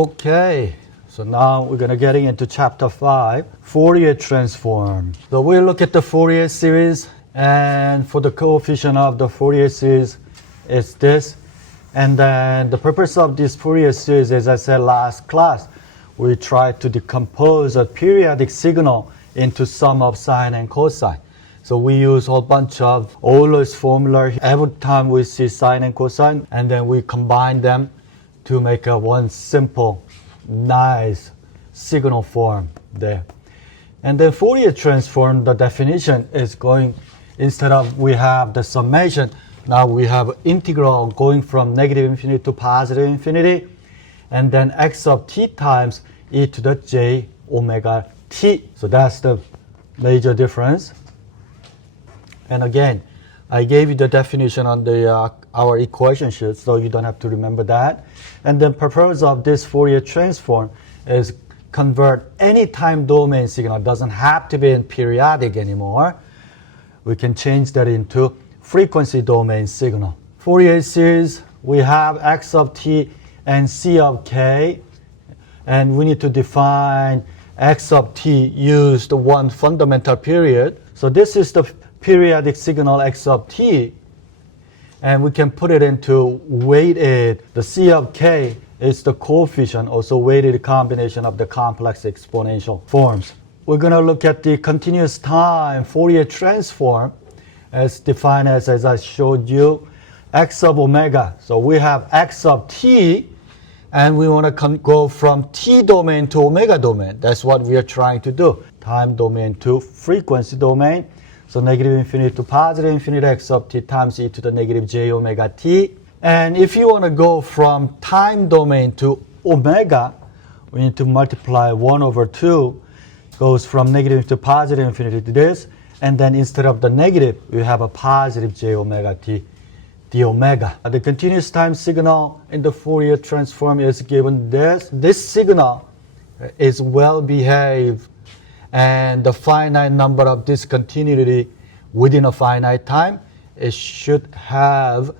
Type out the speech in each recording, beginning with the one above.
Okay, so now we're going to getting into chapter 5, Fourier transform. So we'll look at the Fourier series, and for the coefficient of the Fourier series is this. And then the purpose of this Fourier series, as I said last class, we try to decompose a periodic signal into sum of sine and cosine. So we use a whole bunch of Euler's formula every time we see sine and cosine, and then we combine them to make a one simple, nice signal form there. And then Fourier transform, the definition is going, instead of we have the summation, now we have integral going from negative infinity to positive infinity, and then x of t times e to the j omega t. So that's the major difference. And again, I gave you the definition on the our equation sheet, so you don't have to remember that. And the purpose of this Fourier transform is convert any time domain signal. It doesn't have to be in periodic anymore. We can change that into frequency domain signal. Fourier series, we have x of t and c of k, and we need to define x of t used one fundamental period. So this is the periodic signal x of t, and we can put it into weighted. The c of k is the coefficient, also weighted combination of the complex exponential forms. We're going to look at the continuous time Fourier transform as defined as I showed you, x of omega. So we have x of t, and we want to go from t domain to omega domain. That's what we are trying to do. Time domain to frequency domain. So negative infinity to positive infinity, x of t times e to the negative j omega t. And if you want to go from time domain to omega, we need to multiply 1 over 2. Goes from negative to positive infinity to this. And then instead of the negative, we have a positive j omega t d omega. The continuous time signal in the Fourier transform is given this. This signal is well behaved, and the finite number of discontinuity within a finite time, it should have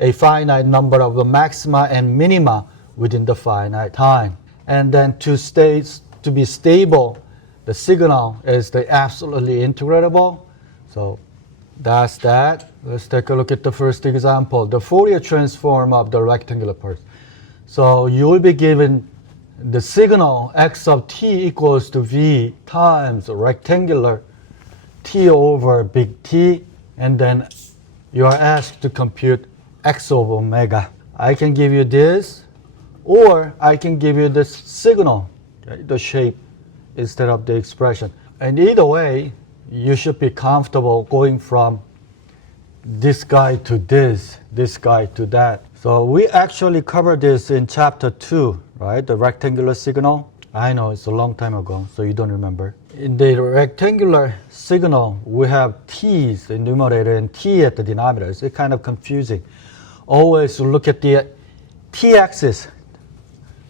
a finite number of the maxima and minima within the finite time. And then to be stable, the signal is the absolutely integratable. So that's that. Let's take a look at the first example, the Fourier transform of the rectangular pulse. So you will be given the signal x of t equals to v times rectangular t over big T, and then you are asked to compute x of omega. I can give you this, or I can give you this signal, okay, the shape, instead of the expression. And either way, you should be comfortable going from this guy to this guy to that. So we actually covered this in chapter 2, right? The rectangular signal. I know it's a long time ago, so you don't remember. In the rectangular signal, we have t's in the numerator and t at the denominator. It's kind of confusing. Always look at the t-axis.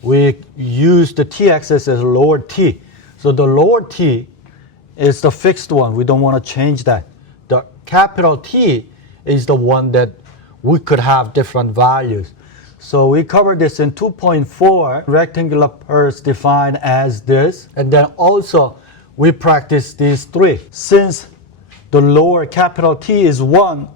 We use the t-axis as lower t. So the lower t is the fixed one. We don't want to change that. The capital T is the one that we could have different values. So we covered this in 2.4, rectangular pulse defined as this. And then also we practice these three. Since the lower capital T is 1,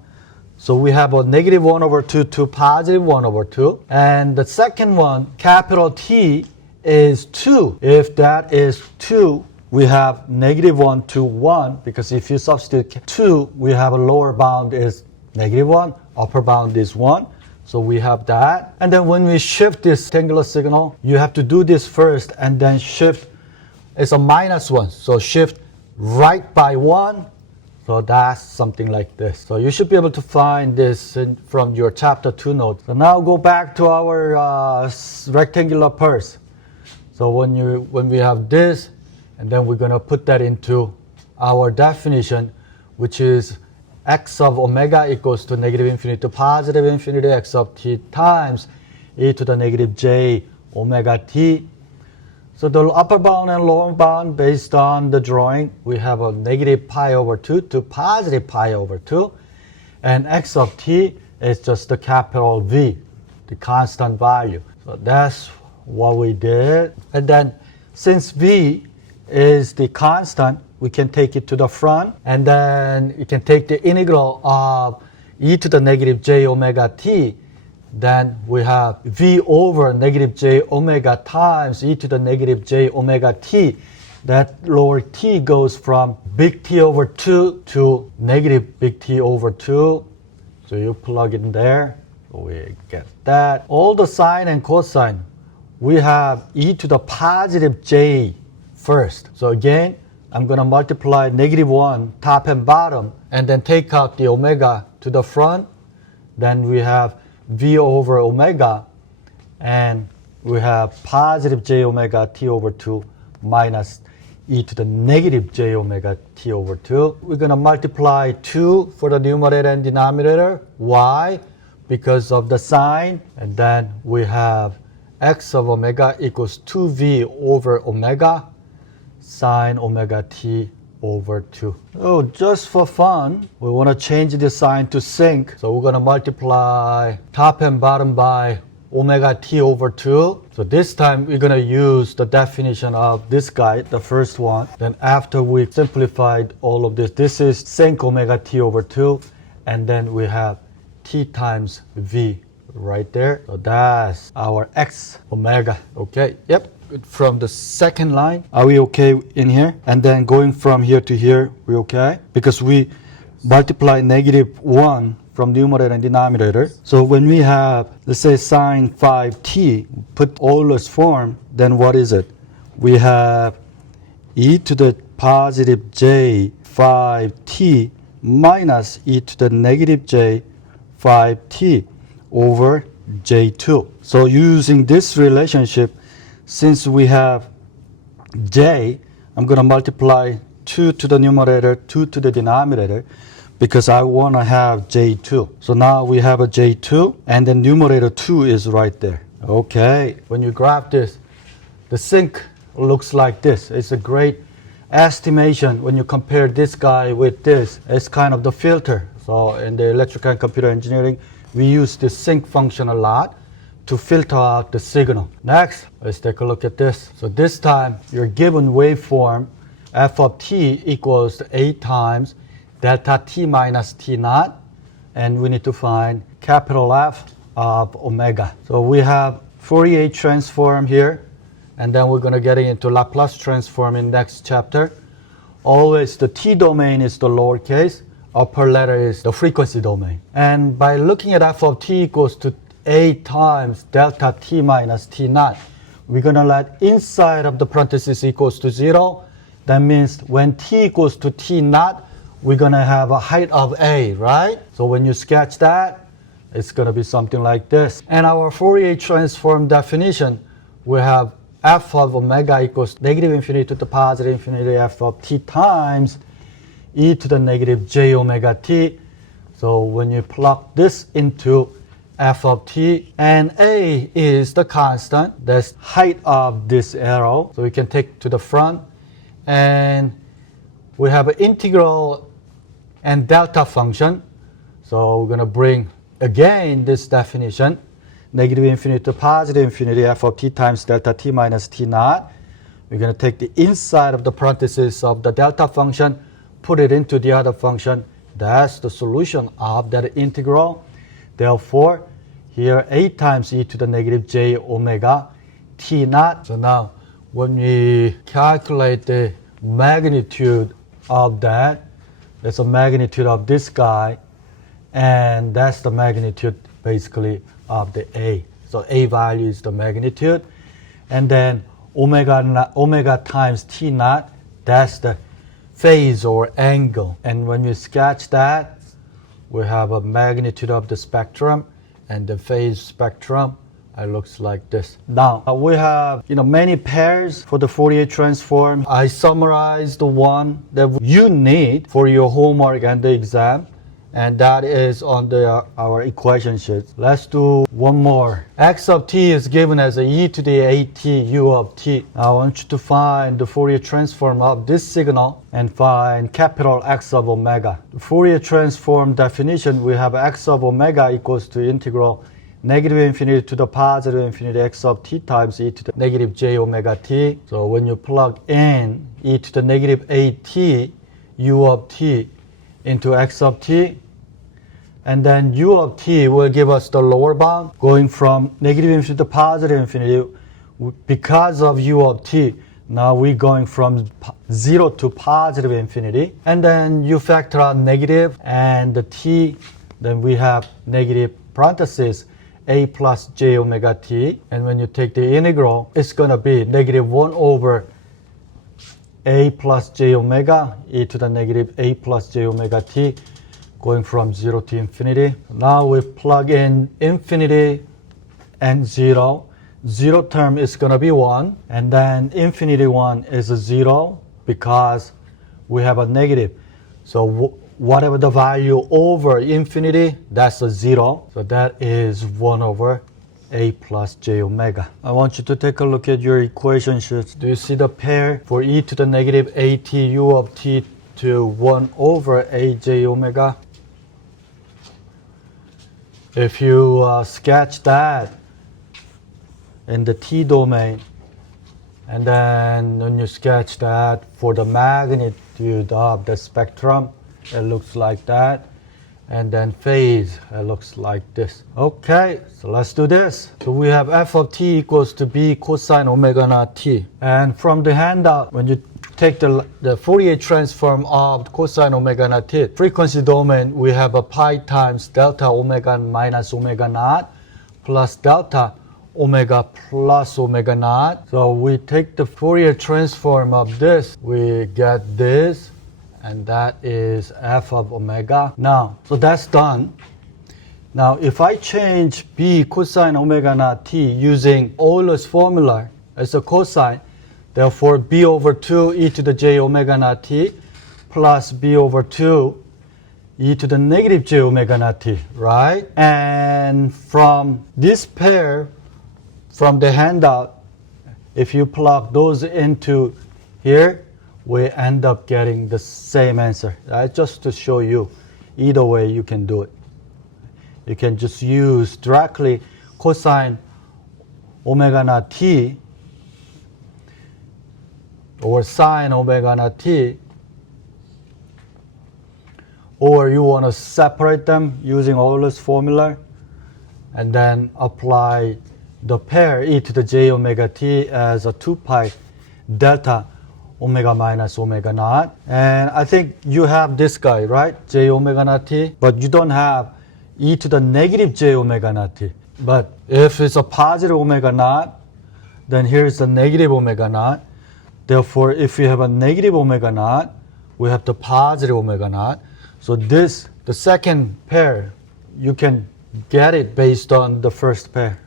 so we have a negative 1 over 2 to positive 1 over 2. And the second one, capital T, is 2. If that is 2, we have negative 1 to 1, because if you substitute 2, we have a lower bound is negative 1, upper bound is 1. So we have that. And then when we shift this rectangular signal, you have to do this first and then shift. It's a minus 1. So shift right by 1. So that's something like this. So you should be able to find this from your chapter 2 notes. So now go back to our rectangular pulse. So when we have this, and then we're going to put that into our definition, which is x of omega equals to negative infinity to positive infinity x of t times e to the negative j omega t. So the upper bound and lower bound, based on the drawing, we have a negative pi over 2 to positive pi over 2. And x of t is just the capital V, the constant value. So that's what we did. And then since v is the constant, we can take it to the front, and then you can take the integral of e to the negative j omega t. Then we have v over negative j omega times e to the negative j omega t. That lower t goes from big T over 2 to negative big T over 2. So you plug in there, so we get that. All the sine and cosine, we have e to the positive j first. So again, I'm going to multiply negative 1 top and bottom, and then take out the omega to the front. Then we have v over omega, and we have positive j omega t over 2 minus e to the negative j omega t over 2. We're going to multiply 2 for the numerator and denominator. Why? Because of the sine. And then we have x of omega equals 2v over omega sine omega t over 2. Oh, just for fun, we want to change the sign to sinc. So we're going to multiply top and bottom by omega t over 2. So this time we're going to use the definition of this guy, the first one. Then after we simplified all of this, this is sinc omega t over 2. And then we have t times v right there. So that's our x omega. Okay, yep. From the second line, are we okay in here? And then going from here to here, we okay? Because we multiply negative 1 from numerator and denominator. So when we have, let's say, sine 5t, put Euler's form, then what is it? We have e to the positive j 5t minus e to the negative j 5t over j2. So using this relationship, since we have j, I'm going to multiply 2 to the numerator, 2 to the denominator, because I want to have j2. So now we have a j2, and then numerator 2 is right there. Okay, when you graph this, the sinc looks like this. It's a great estimation when you compare this guy with this. It's kind of the filter. So in the electrical and computer engineering, we use the sinc function a lot to filter out the signal. Next, let's take a look at this. So this time, your given waveform, f of t equals 8 times delta t minus t naught, and we need to find capital F of omega. So we have Fourier transform here, and then we're going to get into Laplace transform in next chapter. Always the t domain is the lowercase, upper letter is the frequency domain. And by looking at f of t equals to 8 times delta t minus t naught, we're going to let inside of the parenthesis equals to 0. That means when t equals to t naught, we're going to have a height of a, right? So when you sketch that, it's going to be something like this. And our Fourier transform definition, we have f of omega equals negative infinity to the positive infinity f of t times e to the negative j omega t. So when you plug this into f of t, and a is the constant, that's height of this arrow, so we can take to the front, and we have an integral and delta function. So we're going to bring again this definition, negative infinity to positive infinity f of t times delta t minus t naught. We're going to take the inside of the parenthesis of the delta function, put it into the other function. That's the solution of that integral. Therefore, here 8 times e to the negative j omega t naught. So now, when we calculate the magnitude of that, that's the magnitude of this guy, and that's the magnitude basically of the a. So a value is the magnitude, and then omega times t naught, that's the phase or angle. And when you sketch that, we have a magnitude of the spectrum, and the phase spectrum, it looks like this. Now, we have many pairs for the Fourier transform. I summarized the one that you need for your homework and the exam, and that is on our equation sheet. Let's do one more. X of t is given as a e to the at u of t. Now I want you to find the Fourier transform of this signal and find capital X of omega. The Fourier transform definition, we have x of omega equals to integral negative infinity to the positive infinity x of t times e to the negative j omega t. So when you plug in e to the negative at u of t into x of t, and then u of t will give us the lower bound going from negative infinity to positive infinity. Because of u of t, now we're going from 0 to positive infinity. And then you factor out negative and the t, then we have negative parentheses a plus j omega t. And when you take the integral, it's going to be negative 1 over a plus j omega e to the negative a plus j omega t, going from 0 to infinity. Now we plug in infinity and 0. 0 term is going to be 1, and then infinity 1 is a 0 because we have a negative. So whatever the value over infinity, that's a 0. So that is 1 over a plus j omega. I want you to take a look at your equation sheets. Do you see the pair for e to the negative at u of t to 1 over a j omega? If you sketch that in the t domain, and then when you sketch that for the magnitude of the spectrum, it looks like that. And then phase, it looks like this. Okay, so let's do this. So we have f of t equals to b cosine omega naught t. And from the handout, when you take the Fourier transform of cosine omega naught t, frequency domain, we have a pi times delta omega minus omega naught plus delta omega plus omega naught. So we take the Fourier transform of this, we get this, and that is f of omega. Now, so that's done. Now, if I change b cosine omega naught t using Euler's formula as a cosine, therefore b over 2 e to the j omega naught t plus b over 2 e to the negative j omega naught t, right? And from this pair, from the handout, if you plug those into here, we end up getting the same answer. Just to show you, either way you can do it. You can just use directly cosine omega naught t or sine omega naught t, or you want to separate them using Euler's formula and then apply the pair e to the j omega t as a 2 pi delta omega minus omega naught. And I think you have this guy, right? J omega naught t, but you don't have e to the negative j omega naught t. But if it's a positive omega naught, then here's the negative omega naught. Therefore, if we have a negative omega naught, we have the positive omega naught. So this, the second pair, you can get it based on the first pair.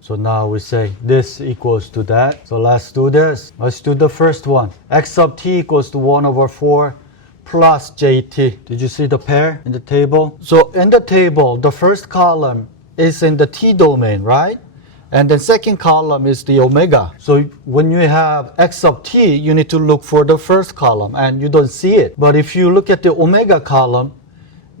So now we say this equals to that. So let's do this. Let's do the first one. X of t equals to 1 over 4 plus jt. Did you see the pair in the table? So in the table, the first column is in the t domain, right? And the second column is the omega. So when you have x of t, you need to look for the first column, and you don't see it. But if you look at the omega column,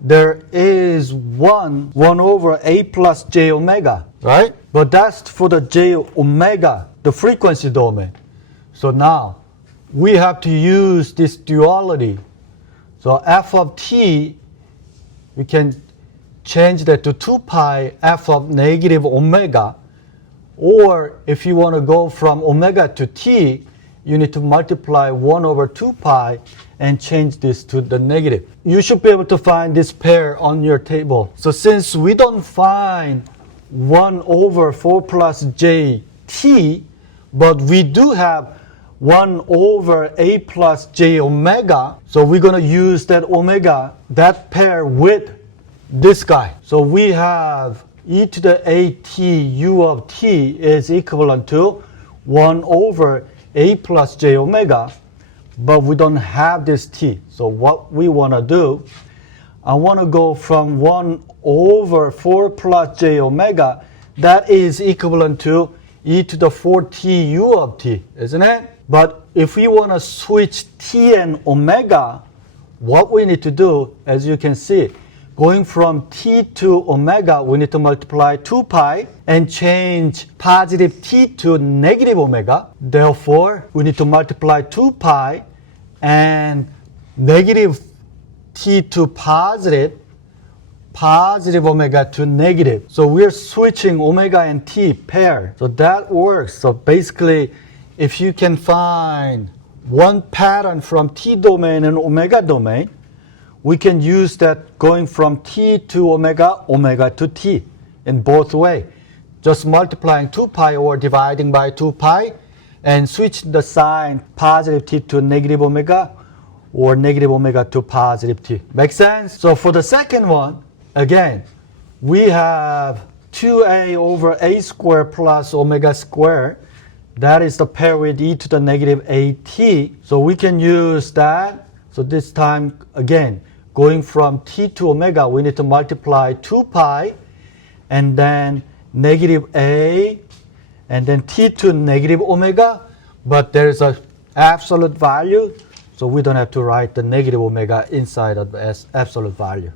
there is 1 over a plus j omega, right? But that's for the j omega, the frequency domain. So now we have to use this duality. So f of t, we can change that to 2 pi f of negative omega. Or if you want to go from omega to t, you need to multiply 1 over 2 pi and change this to the negative. You should be able to find this pair on your table. So since we don't find 1 over 4 plus jt, but we do have 1 over a plus j omega, so we're going to use that omega, that pair with this guy. So we have e to the at u of t is equivalent to 1 over a plus j omega, but we don't have this t. So what we want to do, I want to go from 1 over 4 plus j omega, that is equivalent to e to the 4t u of t, isn't it? But if we want to switch t and omega, what we need to do, as you can see, going from t to omega, we need to multiply 2 pi and change positive t to negative omega. Therefore, we need to multiply 2 pi and negative t to positive omega to negative. So we're switching omega and t pair. So that works. So basically, if you can find one pattern from t domain and omega domain, we can use that going from t to omega, omega to t in both way. Just multiplying 2 pi or dividing by 2 pi and switch the sign positive t to negative omega or negative omega to positive t. Make sense? So for the second one, again, we have 2a over a squared plus omega squared. That is the pair with e to the negative at. So we can use that. So this time, again, going from t to omega, we need to multiply 2 pi and then negative a and then t to negative omega. But there's an absolute value, so we don't have to write the negative omega inside of the absolute value.